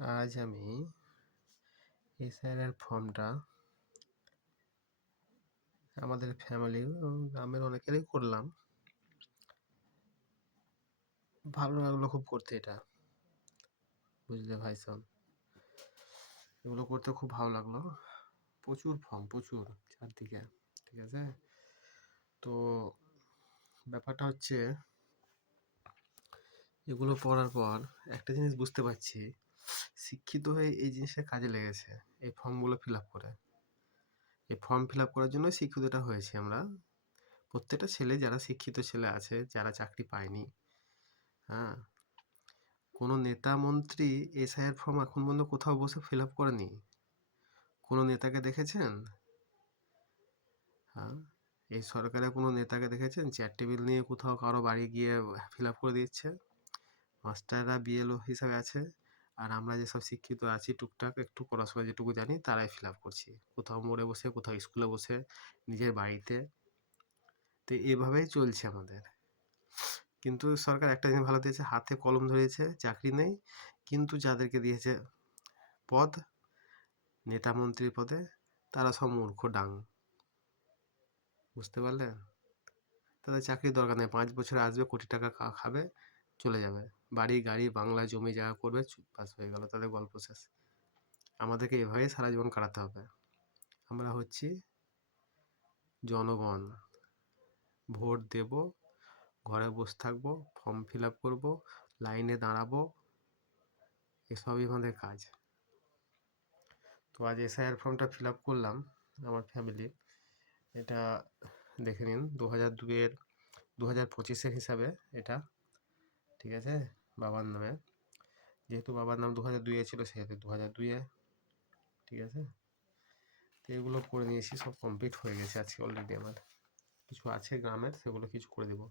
আজ আমি এসআইআর ফর্মটা আমাদের ফ্যামিলি গ্রামের অনেকেরই করলাম। ভালো লাগলো খুব করতে এটা, বুঝলে ভাইসন, এগুলো করতে খুব ভালো লাগলো। প্রচুর ফর্ম, প্রচুর চারদিকে, ঠিক আছে। তো ব্যাপারটা হচ্ছে এগুলো পড়ার পর একটা জিনিস বুঝতে পারছি, শিক্ষিত হয়ে এই জিনিসটা কাজে লেগেছে। এই ফর্মগুলো ফিল আপ করে, এই ফর্ম ফিল আপ করার জন্য শিক্ষিতটা হয়েছি আমরা। প্রত্যেকটা ছেলে, যারা শিক্ষিত ছেলে আছে, যারা চাকরি পায়নি, হ্যাঁ, কোনো নেতা মন্ত্রী এসআইআর ফর্ম এখন পর্যন্ত কোথাও বসে ফিল আপ করেনি। কোনো নেতাকে দেখেছেন? হ্যাঁ, এই সরকারের কোনো নেতাকে দেখেছেন চেয়ার টেবিল নিয়ে কোথাও কারো বাড়ি গিয়ে ফিল আপ করে দিচ্ছে? মাস্টাররা বিএলও হিসাবে আছে, আর আমরা যেসব শিক্ষিত আছি টুকটাক একটু পড়াশোনা যেটুকু জানি তারাই ফিল আপ করছি, কোথাও মোড়ে বসে, কোথাও স্কুলে বসে, নিজের বাড়িতে। তো এভাবেই চলছে আমাদের। কিন্তু সরকার একটা জিনিস ভালো দিয়েছে, হাতে কলম ধরিয়েছে, চাকরি নেই, কিন্তু যাদেরকে দিয়েছে পদ, নেতা মন্ত্রীর পদে, তারা সব মূর্খ ডাং। বুঝতে পারলেন? তাদের চাকরির দরকার নেই, 5 বছরে আসবে, কোটি টাকা খাবে, চলে যাবে, বাড়ি গাড়ি বাংলা জমি জায়গা করবে, পাস হয়ে গেল, তাদের গল্প শেষ। আমাদেরকে এভাবেই সারা জীবন কাটাতে হবে। আমরা হচ্ছি জনগণ, ভোট দেব, ঘরে বসে থাকবো, ফর্ম ফিল আপ করবো, লাইনে দাঁড়াবো, এসবই আমাদের কাজ। তো আজ এসআইআর ফর্মটা ফিল আপ করলাম আমার ফ্যামিলির। এটা দেখে নিন, 2002-এর 2025-এর হিসাবে এটা, ঠিক আছে, বাবার নামে। যেহেতু বাবার নাম 2002-এ ছিল, সেহেতু 2002-এ, ঠিক আছে। তো এগুলো করে নিয়েছি, সব কমপ্লিট হয়ে গেছে আজকে অলরেডি। আমার কিছু আছে গ্রামের, সেগুলো কিছু করে দেবো।